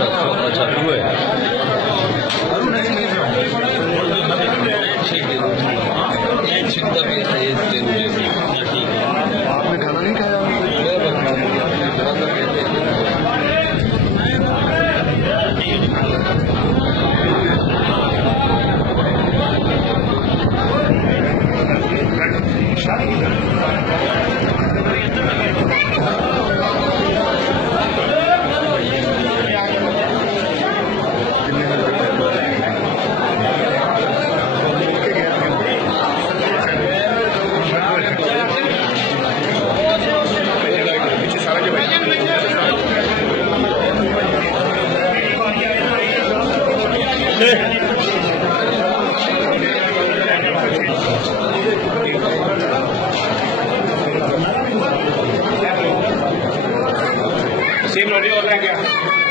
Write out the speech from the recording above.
अच्छा वो है चिंता भी है ये जरूरी है। आपने खाना नहीं खाया? मैं बता दूंगा थोड़ा सा कहते हैं सेम ऑडियो हो रहा है क्या?